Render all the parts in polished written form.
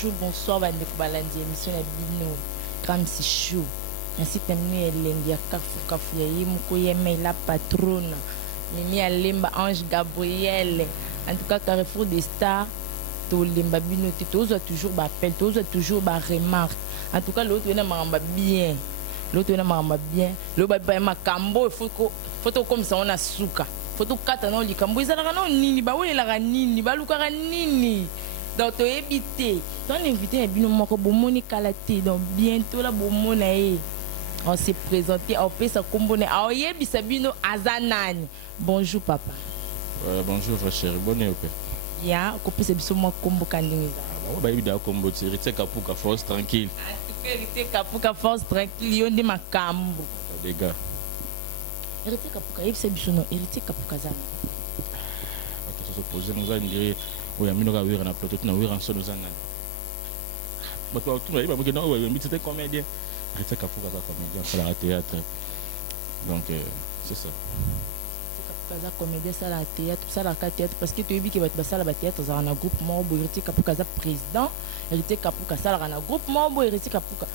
bonjour, bonsoir, bande balandi émission ya bino. Comme si chaud. Ainsi terminé elengi ya kafu ya yimuko yeme la patronne. Mimi Alemba Ange Gabriel. En tout cas Carrefour des Stars. To lemba bino te to toujours ba appel, to toujours ba remarque. En tout cas l'autre na mamba bien. L'autre na mamba bien. Le ba ma kambo photo comme ça on a souka. Photo kata na likambo ezalaka na nini ba welela nini ba luka nini. Donc tu éviter. Ton invité est bien moko bomoni kalate donc bientôt la bomona e. On s'est présenté, on peut se combiner. On y est bisabino azanani. Bonjour papa. Bonjour frère, bonne nuit. Ya, on peut se bisomo combo kandingiza. Bah oui, d'accord, combo tirité kapuka force tranquille. En tout cas, tirité kapuka force tranquille, yonde makambo. Les gars. Tirité kapuka, yeb se bisono, tirité kapuka zana. Quand se poser nous allons dire oui, amino ka wira na plateau, na wira en son nous anani. Bah toi tout là, bah que non, ouais, mais c'était comédien. Tirité kapuka za comédien, pour la théâtre. Donc c'est ça. Kaza comédien ça la théâtre, ça la théâtre parce que tu as vu que ça la théâtre ça un groupe membre hérité kapuka za président, hérité kapuka ça la un groupe membre hérité kapuka.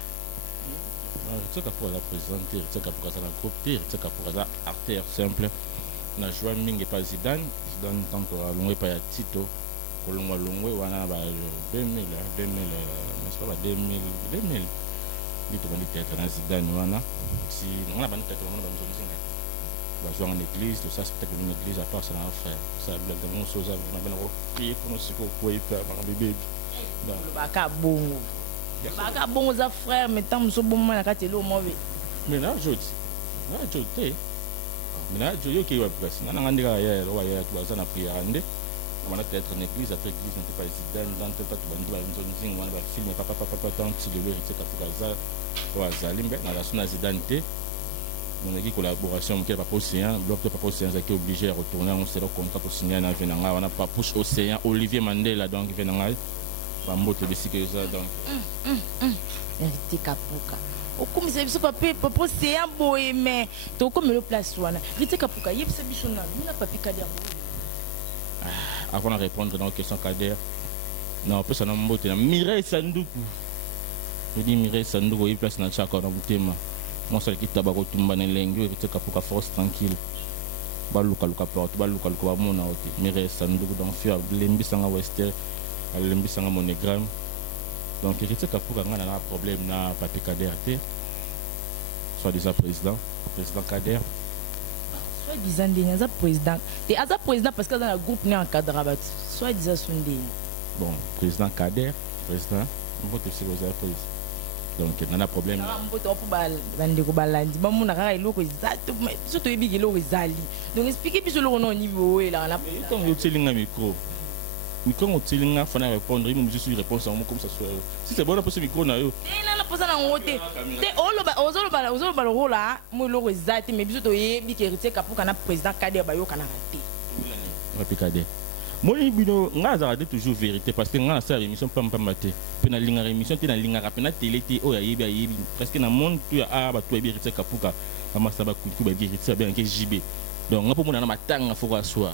Hérité kapuka za président, hérité kapuka ça la groupe, hérité kapuka za artère simple. Na joie mingi pas Zidane tant que longwe pas ya Tito, kolongwa longwe wana ba 2000 n'est-ce pas 2000. Ni to bandi théâtre na Zidane wana si on a bandi théâtre on a bandi jouer en église, tout ça c'est peut-être une église à part ça en frère. Ça blague de mon chose avec ma belle prier pour nous ce qu'on peut faire par bébé. Baka bongo. Baka bongo za frère mais tant so bon na ka telo mauvais. Mais là je dis. Là je dis. Mais là je yo ki wa place. Na ngandika ya ya tu ça na prière ande. On a peut-être une église, à l'église n'était pas Zidane dans tout pas bandi ba nzonzi on va filmer papa tant si le vérité ka za wa zalimbe na la sona Zidane te. Mon équipe collaboration qui est pas océan bloc de pas océan qui est obligé à retourner on s'est contrat pour signer dans Venanga on a pas push océan Olivier Mandela donc Venanga va monter de sécurité donc hérité kapuka o comme c'est biso papa océan boy mais to comme le place wana hérité kapuka yeb se biso na mina papi kader avant de répondre dans question Kader non peut ça na mbote na Mireille Sanduku je dis Mireille Sanduku il place na chako na butema. Moi, c'est qui tabac au tumba n'elengi, et qui pour force tranquille. Baluka luka porte, baluka luka mon out. Mais sandu donc faire lembi sanga wester, lembi sanga monogramme. Donc il était pour qu'on a un problème na papi Kader, soit déjà président Kader. Soit disant déjà président. Et à président parce que dans le groupe n'est en cadre rabat. Soit disant sondé. Bon, président Kader, président, on peut aussi vous président. Donc il y a un problème. Donc expliquez plus le niveau là. Quand vous utilisez un micro, quand vous utilisez un fana répondre, il me suis réponse comme ça soit. Si c'est bon, on peut se micro na yo. Non, la personne en haut. C'est olo ba rôle là, moi le resate mais biso to yebi ke rete kapu kana président Kader ba yo kana raté. Papi Kader. Moi, je suis toujours vérité parce que je suis émission pas maté. Puis na linga émission tu na linga rapena télé té o ya yebi parce que na monde tu a ba tu vérité kapuka ama saba kuku ba vérité bien que JB. Donc ngapo mona na matanga foko aswa.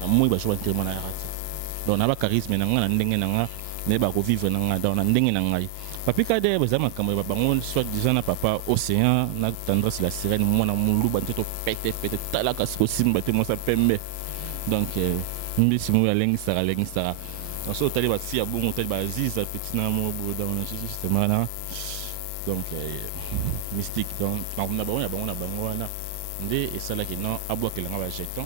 Na moi ba joindre na rata. Donc na ba charisme na nga ndenge na nga ne ba ko vivre na nga dans na ndenge na ngai. Papi Kader ba zama kamwe ba bango soit disant na papa océan na tendresse la sirène mona mundu ba to pété talaka ko simba te mo sa pembe. Donc si vous allez ça on se retrouve à si à bon hôtel Aziz petit namo dans justement là donc mystique donc on a ndé et ça là qui non aboua que l'on va jeton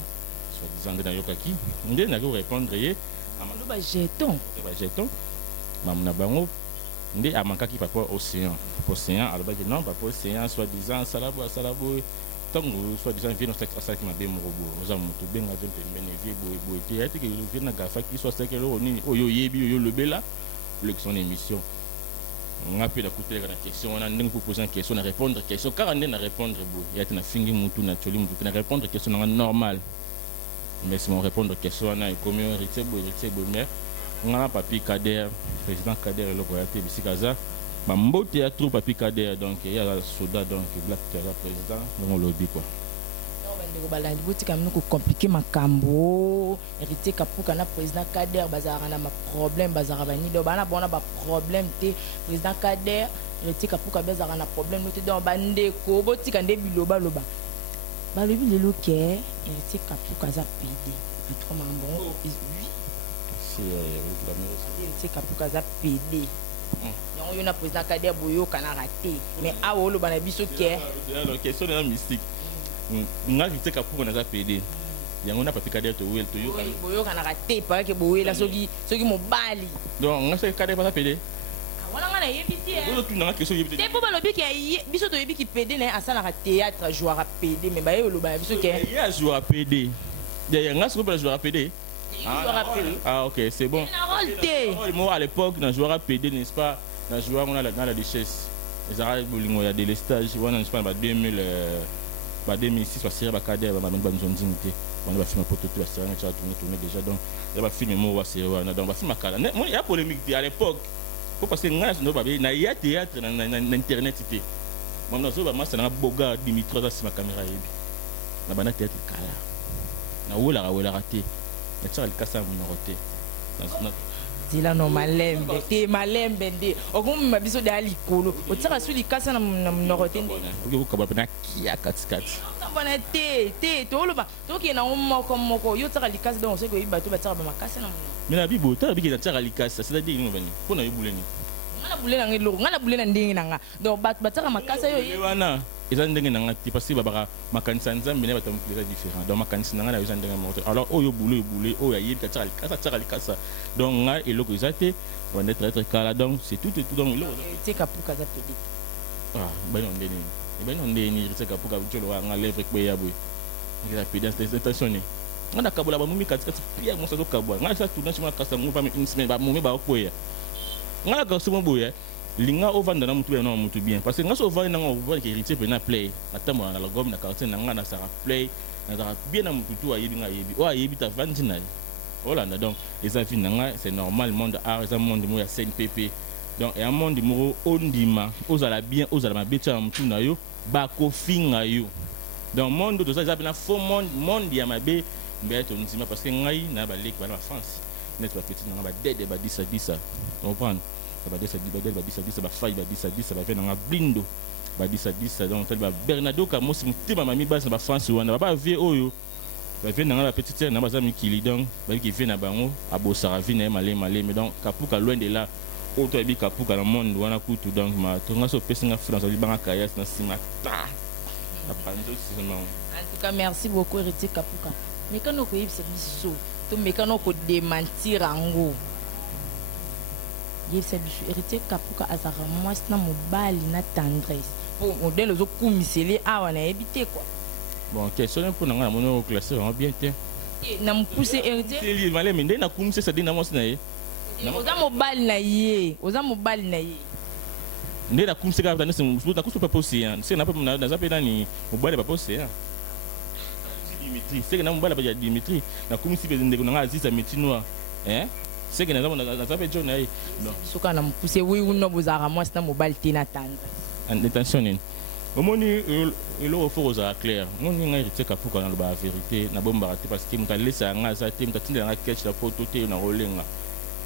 soit disant dans yokaki ndé n'a que répondre yé amalo ba jeton mamna bango ndé amakaki papa océan alors que non papa océan soit disant salabo tant soit disant vient à ça qui m'a bien robo nous avons tout bien agent bénéfice boy et que vient na gafa qui soit que ni oyo yebi oyo lobela le son émission on a pu écouter la question on a ndeng pour poser une question na répondre question car on na répondre boy ya tena fingi mutu na choli mutu na répondre question normal mais si on répondre question na comme héritier boy mais on a papi Kader président Kader le royauté bisikaza Mambote a trop papi Kader donc il y a soda donc black terre président donc on le dit quoi. balandi boti quand même ko compliquer makambo héritier kapuka na président Kader bazara na ma problème bazara bani do bana bona ba problème te président Kader héritier kapuka bazara na problème te do bande ko boti kande biloba loba balobi lelo ke héritier kapuka za PD entre mambo oui c'est la meilleure héritier kapuka za PD donc on a président Kader boyo kana raté mais awo loba na biso ke la question est mystique. Nga vite kapuka na za PD yango na papi Kader to wel to yo boyo kana raté parce que boyo la soki mobali donc nga se Kader pas za PD wala nga na yebiti boyo tu na question yebiti te po balobi ke biso to yebi ki PD na asala ka théâtre joueur à PD mais ba yo loba biso ke ya joueur à PD ya nga se ko joueur à PD ah ok c'est bon moi à l'époque dans joueur à PD n'est-ce pas dans joueur on a la richesse les arabes bolingo ya délestage on n'est pas 2000 ba 2006 ba série ba Kader ba même ba nzonzingité on va filmer prototype ba série ça tourner déjà donc il va filmer moi série on donc ba filmer kala moi il y a polémique à l'époque pour parce que nga no ba na ya théâtre na internet c'était moi na zo ba masa na boga Dimitri za sima caméra yebi na bana théâtre kala na wala raté na tsara likasa mu roté dila no malembe te malembe nde okumma biso de alikolo otsaka su likasa na roté nde oke ko ba na kia katikati bona te to loba to ke na moko yo tsaka likasa donc c'est que iba to ba tsaka ba makasa na mo mais na bibo ta biki na tsaka likasa c'est à dire ngo bani pona yebuleni ngana bulena ndenge nanga donc ba tsaka makasa yo wana eza ndenge nanga ti parce que babaka makanisa nzambe ne bato eza différent donc makanisa nanga na eza ndenge moto alors oyo bule oyo ayebi tsaka likasa donc nga eloko eza te on est très kala donc c'est tout donc eloko te kapuka za pedi bano ndeni te kapuka tsholo nga lèvre kwe ya boy ngira pedi c'est attention ne nga kabula ba mumi katikati pia mo sazo kabwa nga sa tourner sur kasa mo pa une semaine ba mumi ba koya nga ka so mo boye linga ovanda na mutu na mutu bien parce que nga so ovanda na ngo ke héritier pe na play atamo na l'album na quartier na nga na sara play na sara bien na mutu to ayebi nga yebi o ayebi ta vandi na Hollande donc les avis nga c'est normal monde art c'est monde mo ya CNPP donc et un monde mo ondima ozala bien ozala mabetia mutu na yo ba ko finga yo donc monde to ça na faux monde ya mabe mbeto ndima parce que ngai na ba lek ba na France net ba petit na ba dede ba 10 comprendre ba 10 ba faille ba 10 ba venir na blindo ba 10 donc tel ba Bernardo Camus mutima mami base na ba France wana ba vie oyo ba venir na ba petite na ba zami kili donc ba ki vient na bango abosara vie na malé mais donc kapuka loin de là auto ebi kapuka na monde wana kutu donc ma tonga so pesinga France li banga kayas na simata apprendre seulement en tout cas merci beaucoup héritier kapuka mais quand on peut c'est biso to mais quand on peut démentir ango yé c'est biso héritier kapuka azara moi na mobali na tendresse pour on donne les okumiseli awa na ebité quoi bon question pour nga mono classer vraiment bien te na mpousser héritier c'est li malé mais na kumise ça dit na mos na ye oza mobali na ye nde na kumse ka tana ta kuso papa océan c'est na papa na za pena ni mobali papa océan Dimitri c'est que na mobali pa Dimitri na kumisi pe ndeko na aziza metinoa c'est que na za pe John ay non soka na mpuse oui ou non bozara moi c'est na mobali te na tendre attention ni omoni elo fo za clair moni nga héritier kapuka na ba vérité na bomba te parce que muta laissa nga za te muta tinda na catch la photo te na rolenga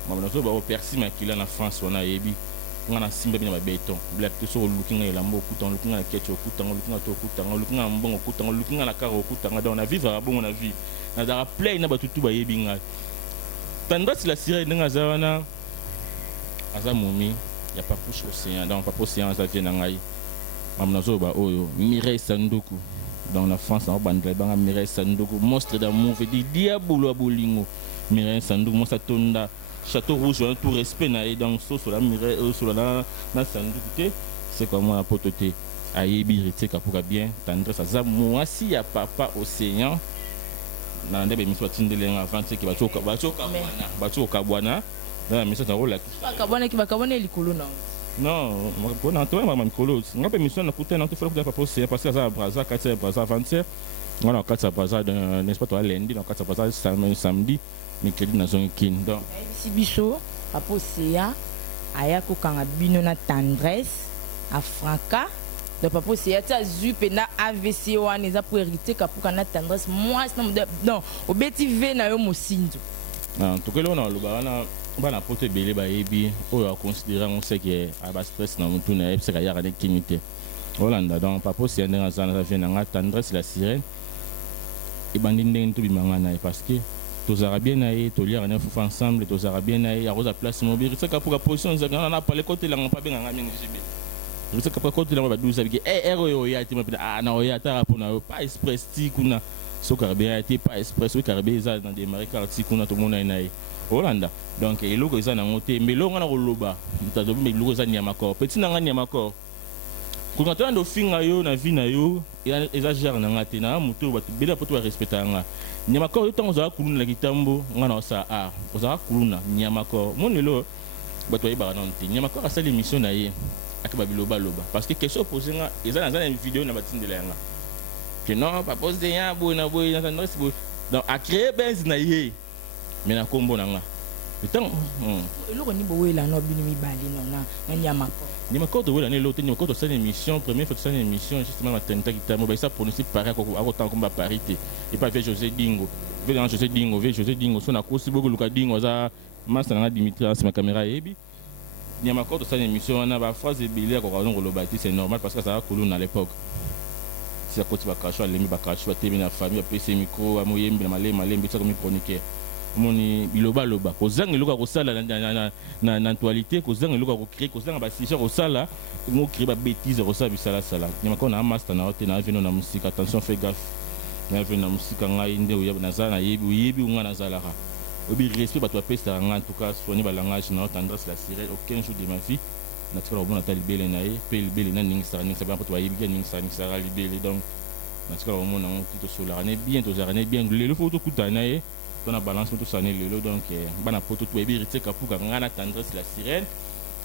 mama so ba persi makila na France wana yebi ngana simba bina ba beton black to so looking la mbo kutan looking na ketch okutan looking to okutan looking na mbongo okutan looking na karo okutan dans na vivre bon na vie na dara play na batutu ba yebi nga tendance la sirène nga za wana azamumi ya pas push océan donc pas océan ça vient ngai mama so ba oyo Mireille Sandoku dans la France en bandle banga Mireille Sandoku monstre d'amour fait di diabolo abolingo Mireille Sandoku mo satonda château rouge tout respect na dans sur la Mireille sur la na Sandoku c'est comme moi pototé ayebi héritier kapuka bien tendresse ça moi si ya papa océan na ndebe miso tindelenga avant que bachoka bwana na miso na rola bakabona likolo na non on a toi maman mikolo ngape mission na kuta na tofala kuta papa océan parce que ça braza kati braza avant-hier on a kati braza n'est-ce pas toi lundi on a kati braza samedi mercredi na zone kin donc si biso papa océan aya ko kanga bino na tendresse a franca donc papa c'est ya zupe na AVC wana eza pour hériter kapuka na tendresse moi non obeti ve na yo mosinzo en tout cas là on a le bana poto belé ba yebi oyo a considérer on sait que aba stress na mutu na yebisa ka yaka ne kinité Hollanda donc papa c'est ndanga zana vient na tendresse la sirène et bandi ndenge to bimanga na parce que tous arabiens naïe to lire na fufa ensemble tous arabiens naïe a rosa place mobile ça ka pour position ça na pas les côtés là on pas bien nga mingi jibe c'est ka côté là ba 12 avec ero yo ya ti ah na oya ta rapona pas express ti kuna so carabé été pas express carabé ça dans des marais quartier kuna to mona naïe Hollanda donc et loko ça na monter mais lo ngana ko loba mutazo mais loko ça nyama corps petit na nyama corps quand on a finga yo na vie na yo exagère na ngate na mutu batu bela poto respecter nga nyama corps yo tango za kuluna na kitambo ngana sa a oza kuluna nyama corps mon lelo batu yeba na nti nyama corps asali mission na ye akaba biloba loba parce que question posé nga eza na une vidéo na batindela nga que non pas poser ya bo na tendresse bo donc a créer base na ye mais na kombo na nga tant eloko ni bo wela no bini mi bali no na nyama ni ma corde wela ne l'autre ni ma corde ça émission première fois que ça émission justement la tenta qui t'a mobile ça prononcer pareil à autant comme parité et pas José Dingo José Dingo so na kosi bogo luka Dingo za masa na Dimitri c'est ma caméra ebi ni ma corde ça émission on a ba phrase belé ko raison lo bâti c'est normal parce que ça a coulé à l'époque si à côté ba kacho alemi ba kacho ba tebe na famille a PC micro a moyembe na malembe ça comme chroniqueur moni biloba loba kozanga eloka kosala na actualité kozanga eloka ko créer kozanga ba sisha kosala mo créer ba bêtise kosala bisala sala nyama ko na master na hote na vino na musique attention fais gaffe na vino na musique ngai nde oya na zana yebi unga na zalaka obi respect ba to pesa nga en tout cas soigner ba langage na tendresse la sirène aucun jour de ma vie na tsala obona ta libele na ye pe libele na ningi sa ningi sa ba to yebi ningi sa libele donc na tsala omona on tito sola ne bien to zarane bien le faut to kutana ye dans la balance tout ça lelo donc bana poto to ebirite kapuka ngana tendresse la sirène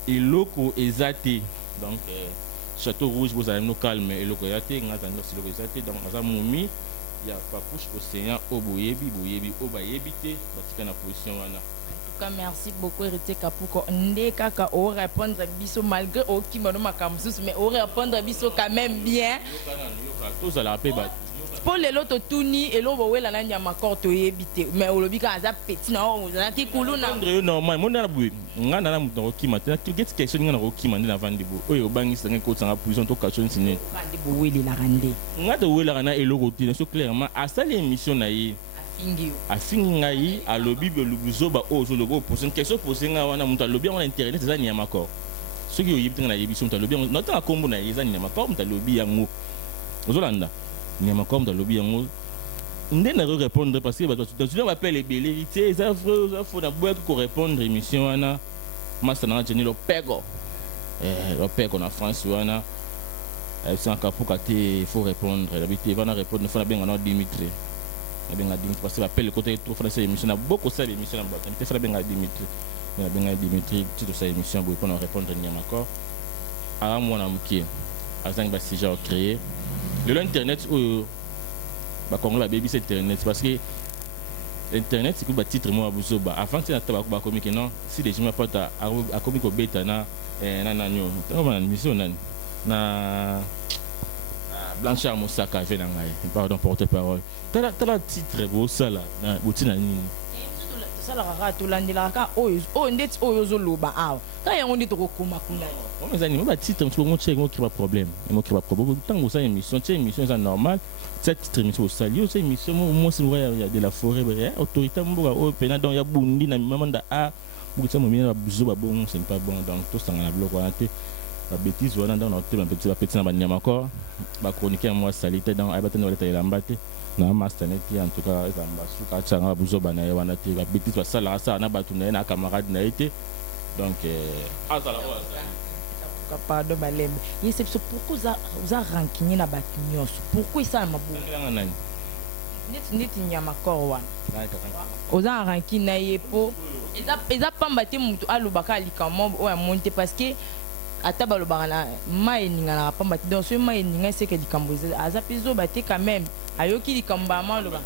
et loko ezate donc château rouge vous avez no calme et loko ezate ngana tendresse loko ezate donc aza mumi ya papouche océan oboyebi obayebite batika na position wana. En tout cas merci beaucoup Héritier Kapuko ndé kaka o répondre biso malgré o ki mano makamsus mais o répondre biso quand même bien tous à la paix pour les loto tuni et l'eau wela na nyama corps to yebite mais olobi ka za petit na o za ki kuluna normal mon na bu ngana na muto ki matin tu get question ngana ko ki mande na vandi bo oyo bangi sange ko tsanga position to kachon sine vandi bo weli la rande ngata wela na eloko tine so clairement à ça l'émission na yi afingi ngai alobi be lubuzoba o zo lobo poser question poser nga wana muto alobi on internet za nyama corps ce qui yebite na yebiso muto alobi nota kombo na yi za nyama corps muto alobi yango ozolanda nyama comme dans lobby yango ndé na répondre parce que tu dois appeler les vérités ça faut d'abord ko répondre émission wana masa na jeni lo pego na France wana sans kapuka te faut répondre l'habitude va na répondre faut na benga na Dimitri parce que appelle le côté trop français émission na beaucoup ça l'émission na boîte te faut benga Dimitri tout ça émission pour répondre nyama corps à moi na mukie azang ba sija créé l'internet ba kongola baby c'est internet parce que internet c'est que ba titre moi abuzoba avant que na taba ba comique non si les gens pas à comique au beta na nyo na mission na Blanchard Moussaka fait ngai pardon porte-parole tala titre bo sala na botina nini sala ka to landela ka o ndeti o zo loba awa ka yango ndito ko kuma kuna on les animaux ba titre on mo check mo ki ba problème tant ça émission c'est normal cette titre émission au salio c'est émission mo c'est il y a de la forêt autorité mboka o pena donc ya bundi na mamanda a beaucoup ça mo bien ba buzo ba bon c'est pas bon donc tout ça na bloc wana te ba bêtise wana dans notre petit na ba nyama encore ba chroniquer moi salité dans ay batana wala ta mbate na master net en tout cas ezamba suka tsanga buzo bana ya wana te ba bêtise ba sala ça na batu na camarade na été donc azala wa pardon balembe et c'est pourquoi vous a rankiné na batignos pourquoi ça m'a bon net nyama korwa oza rankina yepo eza pamba te mutu alobaka likamo o monter parce que ata balobaka na mai ninga na pamba te donc ce mai ninga c'est que likambo aza pizo baté quand même ayoki likambo ama loba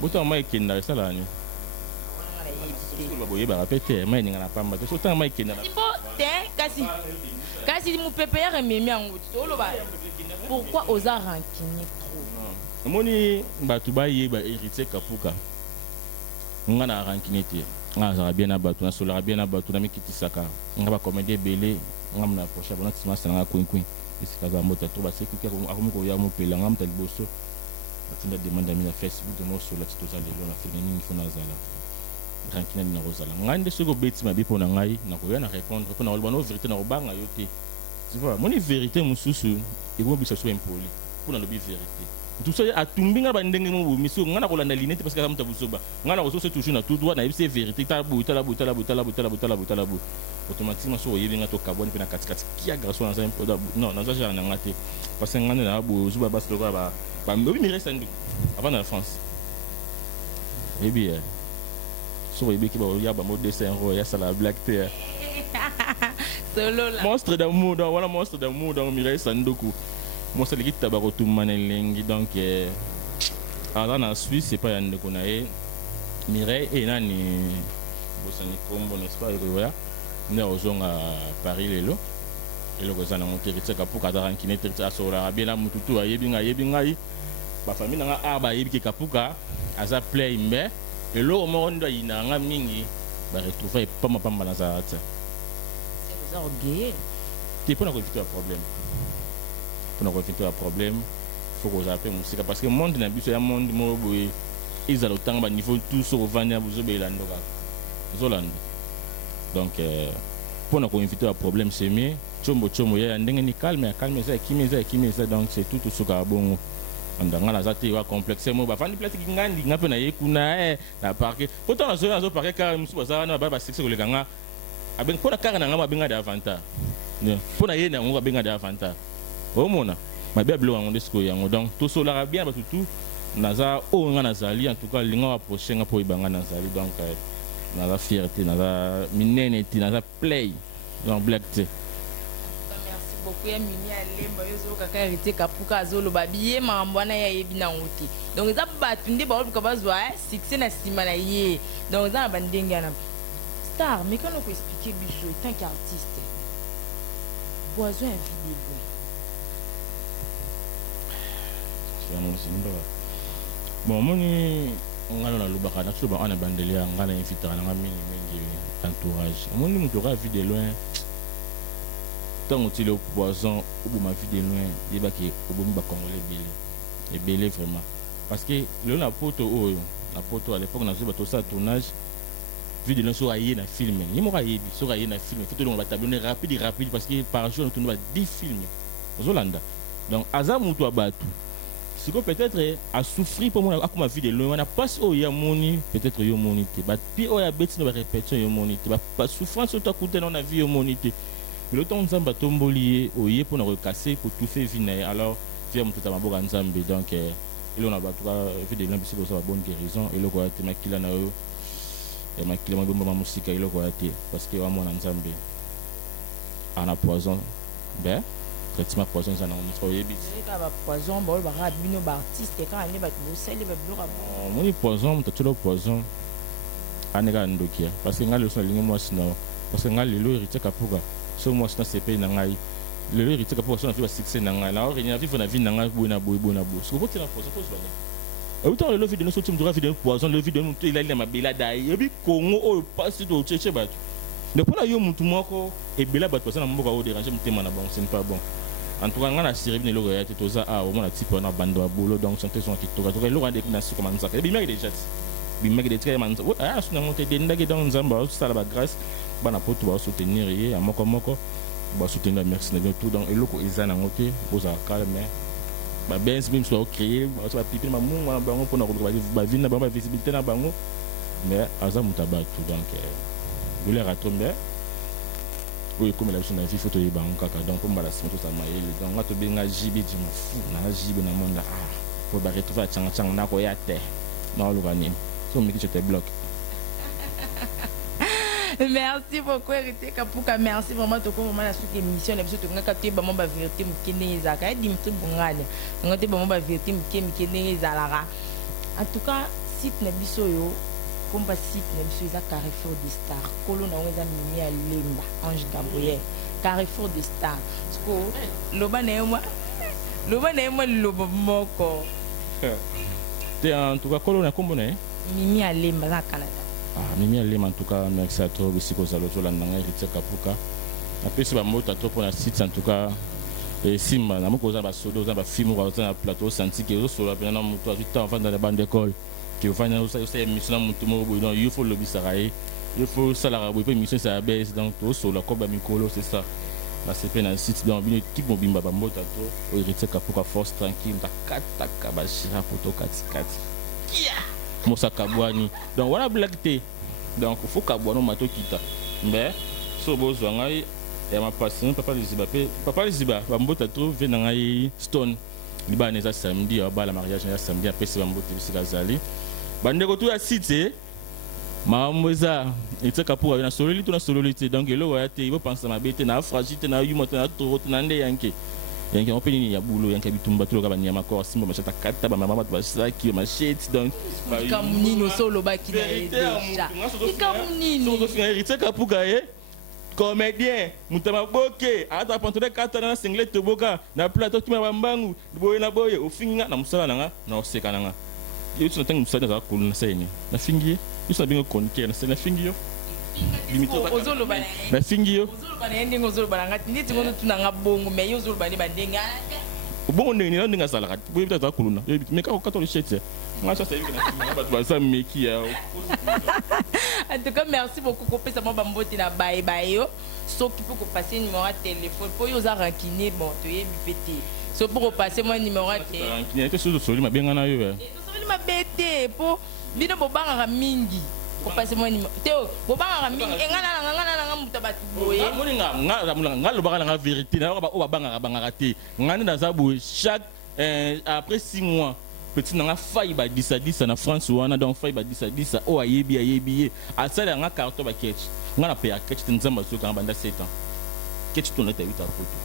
buto mai kinda sala ni boye ba répéter mai ninga na pamba te so tan mai kinda Kasi mon pépé a remis en route. Pourquoi osa rancunier trop? Moni batuba yeba héritier kapuka. Ngana rancunier te. Nga bien abatu na solara bien abatu na mikitisaka. Nga ba comédie belé ngamna procha bona tsima sanga kwin. Isikaza mota to ba sekiki akomiko ya mopela ngamta liboso. Atinda demanda mina Facebook de mo sola titoza lelo na féminine fona zala. Rancunier na rozala. Ngande soko beti mabi pona ngai na ko ya na répondre pona olbano vérité na obanga yote. Tu vois, mon vérité mususu et bon bisa so impoli pour na lobi vérité. Tout ça a tumbinga ba ndenge mo miso ngana ko landa linete parce que ça mtabusoba. Ngana ko so toujours na tout droit na c'est vérité ta bu automatiquement so yebinga to kabone pena katikati ki a garçon na ça non na ça j'ai na ngate parce que ngana na bu zuba bas loka ba mbi mi reste ndu avant la France. Et bien so yebi ki ba ya ba mo dessin ro ya sala black terre. Monstre d'amour, voilà monstre d'amour dans Mireille Sandoku. Moi c'est l'équipe tabarotou manelengi donc en Suisse c'est pas yann de konae Mireille et nani bosani kombo n'est-ce pas voilà né aux à Paris lelo et le gozana monter riteka pour kadaran qui n'était à sola bien la mututu yebinga ba famille nga aba yebi kapuka aza play mbe et lo mo ndo ina nga mingi ba retrouver pas na za tu peux éviter un problème. Pour éviter un problème, il faut que vous appelez musique parce que le monde n'a plus un monde ils ont le temps niveau tout sur Vania vous Zoland. Donc pour éviter un problème c'est mieux. Chombo il y a un calme ça donc c'est tout ce qu'a bon. Ndanga na zate wa complexe mo ba fandi place ngandi ngape na yekuna na parquet. Pourtant na zo parquet car musu baza na ba sexe ko le ganga. Aben pona kaka na ngama benga da vanta pona ye na ngo benga da vanta o mona mabe blo ngo desko yango donc to so la bien ba tutu naza o nga nazali en tout cas linga wa prochain po ibanga nazali donc naza fierté naza minene ti naza play donc black te. Merci beaucoup ya mini alemba yozo kaka hérité kapuka azolo babiye mambwana ya yebina ngoti donc za batu ndi ba ko bazwa succès na sima na ye donc za bandenge na mais quand on peut expliquer Bichot, tant qu'artiste, Boison est vidéo. Bon, moi, on a le bac, on a bandelier, on a invité à la entourage. Moi, on a vu de loin. Tant que tu es au Boison, au bout de ma vie de loin, il y a qui au bout de ma congolais belé. Et belé vraiment. Parce que la pote à l'époque, on a fait tout ça tournage. Vu de nous aïe na film ni mo aïe so aïe na film faut tout on va tableau rapide parce que par jour on tourne 10 films aux Hollande donc azam to abatu ce que peut-être a souffrir pour moi comme vie de loin on a pas au ya moni peut-être yo monité ba puis o ya beti no répétition yo monité ba souffrance to coûter dans la vie yo monité mais le temps nzamba tombolier o yé pour na recasser pour tout faire vina alors via mon tout à maboka nzambe donc il on a ba tout vie de loin c'est pour ça bonne guérison et le quoi te makila na yo et ma client bomba musique il ko ati parce que wa mona nzambe ana poison ben traitement poison ça na on trop yebi ka ba poison ba ba rabino ba artiste ka ani ba to sele ba blora moni poison to tolo poison anega ndokia parce que ngalo so lingi mo sino parce que ngalo lo héritier kapuka so mo sino CP na ngai le héritier kapuka so na fi ba succès na ngai la o renya fi na vi na ngai bona boy so ko tira poison to so ba autant le vidéo sur tu vidéo poison le vidéo tout il a na mabela dai yebi Congo o passe to cheche batu ne pona yo mutu moko e bela batu parce na mboka o déranger mutema na bon c'est pas bon en tout cas ngana sirib ne logo ya te toza a au moins la type na bando bolo donc santé son TikTok to lo rande na su comme ça et bi mec déjà bi mec de très man ah su na monter de ndage dans nzamba ça la grâce bana poto ba soutenir ye a moko ba soutenir merci na tout donc eloko ezana ngote oza calme ba benz bim so créer ba pipi ma mungu na bango pona ko ba vina ba visibilité na bango mais aza mutabatu donc il est retombé oui comme la personne a fait photo de bango kaka donc pour mala simoto ça maïle donc ngato benga jibi di mafu na jibi na monda pour ba retrouver changa na ko yate na lo gani so miki te bloque. Merci beaucoup hérité kapuka merci vraiment to ko vraiment la suite émission na biso to ngaka te ba mo ba vérité mukene ezaka dimtri bongane ngate ba mo ba vérité mukene ezalaka en tout cas site na biso yo combat site même sur la Carrefour des Stars kolo na weza Mimi Alemba Ange Gabriel Carrefour des Stars sko loba na yema loba moko te en tout cas kolo na kombo na Mimi Alemba na Canada Mimi Alemba en tout cas merci à toi bisiko za lozo la nanga Héritier Kapuka après c'est ba mota to pour la site en tout cas et simba na moko za ba sodo za ba film ko za na plateau senti que so la pena moto azita enfant dans la bande d'école qui va faire ça émission mutu mo bo non il faut le bisaraye il faut ça la rabo puis mission ça baisse donc to so la ko ba mikolo c'est ça la c'est peine site dans une équipe mobimba ba mota to Héritier Kapuka force tranquille ta kata kabashira poto katikati kia mosa kabwani donc voilà blague donc faut kabwano mato kita mais so bozo ngai et ma passion papa les ziba bambota trouve na ngai stone libane za samedi ba la mariage ya samedi après c'est bambota bisika zali bande ko tout ya cité mamoza Héritier Kapuka na sololité donc elo ya te ibo penser ma bete na fragilité na yuma na toro na nde yanke on peut ni ya boulot yanke bitumba to ka banyama ko simba machata kata ba mama ba saki machete donc kamunino solo ba ki na déjà kamunino so finir Héritier Kapuka comédien mutama boke ata pantole kata na singlet to boka na plateau tuma bambangu boye na boye ofinga na musala nanga na oseka nanga yesu tanga musala za kuluna sene na fingi yesu bingo konke na sene fingi yo limito ozolo bana na fingi yo ozolo bana ndingo ozolo bana ngati nditi ngono tunanga bongo me ozolo bana bandenga bongo ndingi na ndinga sala kati boye za kuluna me ka okatolo shete ngacha sa hivi na ba baza meki ya en tout cas merci beaucoup pour ça moi bambote na bye bye yo so qui peut passer numéro de téléphone pour yo za rankiner bon to yebi pété so pour passer moi numéro de rankiner to so soli mabenga na yo to soli mabete po bino bobanga mingi pour passer moi numéro teo bobanga mingi ngana muta batu boye nga lo banga na vérité na ba banga raté ngana na za boye chaque après 6 mois petit nanga faille ba 10 à 10 na France wana donc faille ba 10 à 10 o ayebi a sala nga carton ba ketch nga na pa ketch nzamba so ka banda 7 ans ketch to na ta 8 à photo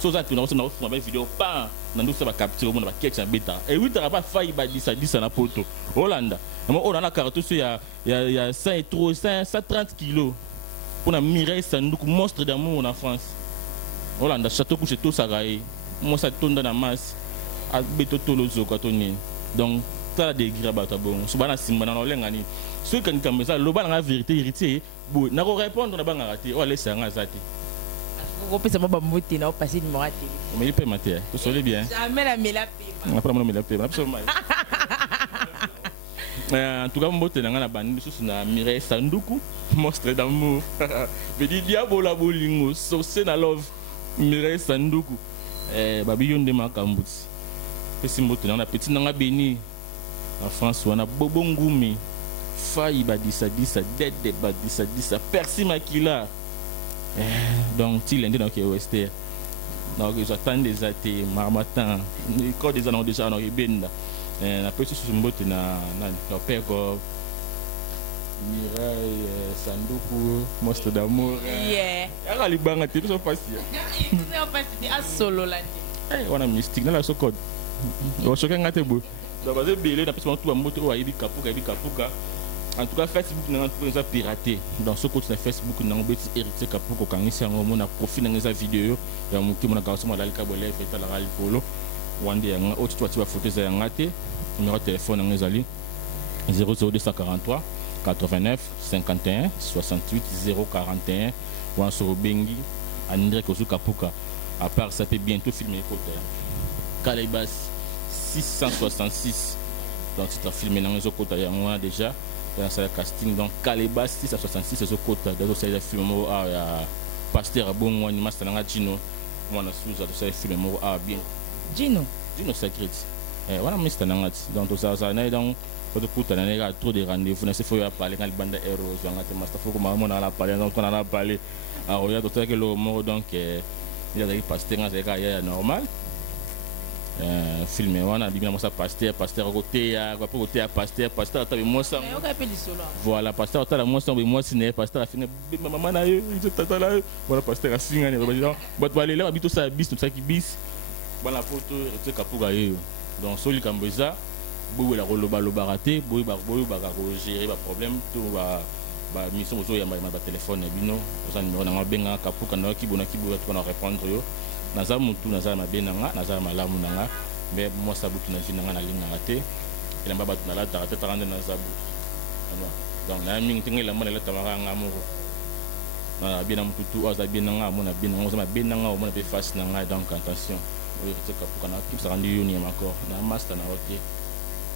so ça tu na ba vidéo pa na ndo sa ba capture mo na ba ketch na beta et 8 à pas faille ba 10 à 10 na photo Hollanda mo on a carton so ya 100 et trop 130 kilos pour na Mireille Sanduku monstre d'amour en France Hollanda château couché tout ça raé moi ça tourne dans masse a beto tolo zoko to nini donc tala de graba ta bon so bana simba na lenga ni so kan kameza lo bana vérité héritier bo na ko répondre na banga raté o laisser nga zati ko pesa ba mbote na o passer numéro raté mais il peut mater to solé bien jamais la mela pema après me la pema absolument en tout cas mbote na nga na bandi so na Mireille Sanduku monstre d'amour me di diabo la bolingo so c'est na love Mireille Sanduku babi yonde makambuti pesi mbote na petit nanga beni en France wana bobo ngumi faille ba 10 à 10 dede ba 10 à 10 persi makila donc ti lende donc OST donc j'attends des athées marmatan quand des années déjà dans ebenda na petit sous mbote na père ko Mireille Sanduku monstre d'amour ya libanga te so facile c'est facile à solo là wana mystique na la sokod o choka ngate bo da baze belé na pesa tout moto o ayebi kapuka en tout cas Facebook na tout ça piraté dans ce côté na Facebook na ngobeti Héritier Kapuka kangisi yango mona profil na ngeza vidéo ya muki mona kaso mala ka bolé feta la ral polo wande ya o tu ba photo za ngate numéro de téléphone na ngezali 00243 89 51 68 041 ou sur bengi André Kosu Kapuka à part ça peut bientôt filmer côté Calibas 666 donc c'est un film dans les côté moi déjà dans ce casting donc Calibas 666 c'est ce côté dans ce film à pasteur bon moi ni master nga Gino moi na sous ça film bien Gino secret wana mister nangati donc ça na donc faut écouter na nega trop de rendez-vous na se faut ya parler quand bande héros nga te master faut comment on a parlé donc on a parlé à regarde tout ça que le mot donc il y a des pasteurs nga c'est normal filmer wana bibina mo sa pasteur côté ya pour côté ya pasteur tabe mo sa voilà pasteur ta la mo sa mo sine pasteur afina maman na yo tata la voilà pasteur asinga ne ba ba lele habito sa bis tout ça qui bis voilà photo Héritier Kapuka yo donc soli kamboza boy la loba raté boy ba gérer ba problème tout ba mission ozo ya ba téléphone bino oza numéro na benga kapuka na kibona to na répondre yo naza mutu naza mabena nga naza malamu nga mais moi sabutu na jina nga na linga raté ila mbaba na la tarata tarande na zabu donc na mingi tingela mona la tamara nga moko na bien mutu tu oza bien nga mona bien nga oza mabena nga mona pe face na nga donc attention oui c'est kapuka na kip sa rendu yoni encore na master na ok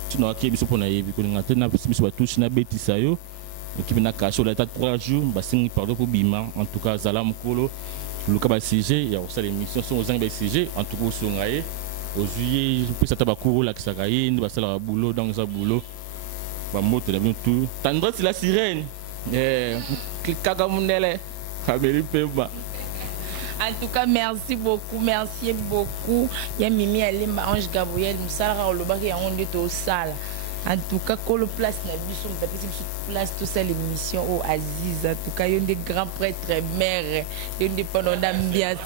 tu n'as qu'à biso pona yebi ko ngate na biso touche na betisa yo qui na caché la 3 jours basingi pardon pour bima en tout cas zala mukolo le cas sujet il y a aussi l'émission sont aux angles sujet en tout cas sur ngaye au juillet puis ça taba kuro la kisakaye ndi basala boulot dans ça boulot ba moto la bien tout tandresse la sirène kaka mundele Amélie Pemba. En tout cas, merci beaucoup. Il y a Mimi Alimba, Ange Gabriel, Moussala, Olobaki, et on est au salle. En tout cas, quand le place n'a vu son tapis, c'est place tout ça l'émission au Aziz. En tout cas, il y a des grands prêtres mères, il y a des pendant d'ambiance.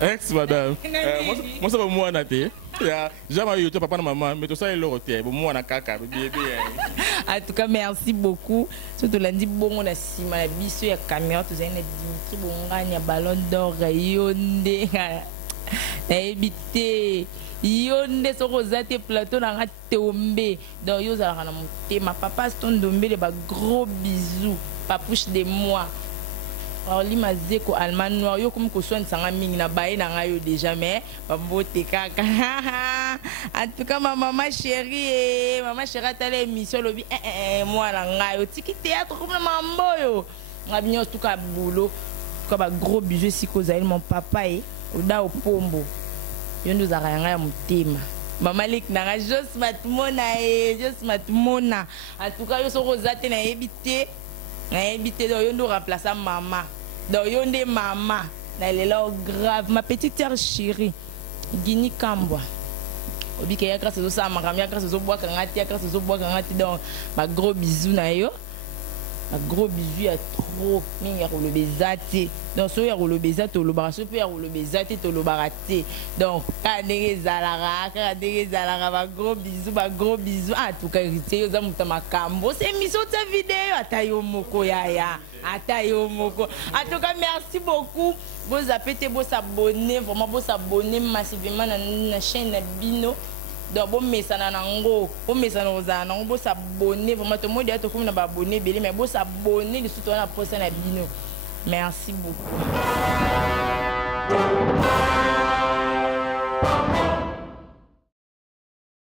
Ex-madame. Moi, ça va moi, Naté. Jamais eu papa et maman, mais tout ça est l'autre. Moi, on a caca. En tout cas, merci beaucoup. Surtout lundi, bon, on a si mal biso, il y a caméra, tout ça, il y a Dimitri Bonga, il y a Ballon d'Or, Yonde, évité. Yonde sorozate plateau na ngatombe. Donc yo za na monté ma papa stondombe les gros bisous. Papouche de moi. Alors li mazeko alman noir yo comme ko soin sanga mingi na baé na ngayo déjà mais babote kaka. En tout cas ma maman chérie tala émission lobi moi na ngayo tiki théâtre comme mambo yo. Ngabinyo tout cas boulot. Ko ba gros bisous si ko zaïl mon papa oda au pombo. Yondo zaranga ya mutema mama lik na jos matmona en tout cas yo so rozate na ebité do yondo remplacer maman do yonde mama na lelo grave ma petite sœur chérie Gini Kambwa obi ke ya grâce zo sa makamia grâce zo bois ngati donc ma gros bisous na yo. Un gros bisou à trop mingi le bezate donc so ya le bezate le baraso pe ya le bezate to le baraté donc kadenge zalara ba gros bisou en tout cas hérité yo za mutama kambo c'est émission ta vidéo atayo moko yaya atayo moko en tout cas merci beaucoup vous appelez vous s'abonner vraiment vous s'abonner massivement na chaîne Bino. Donc bon messana nango bon messana ozana nango bo s'abonner vraiment tout le monde a tout comme na abonner belé mais bo s'abonner de surtout na poster na Bino. Merci beaucoup.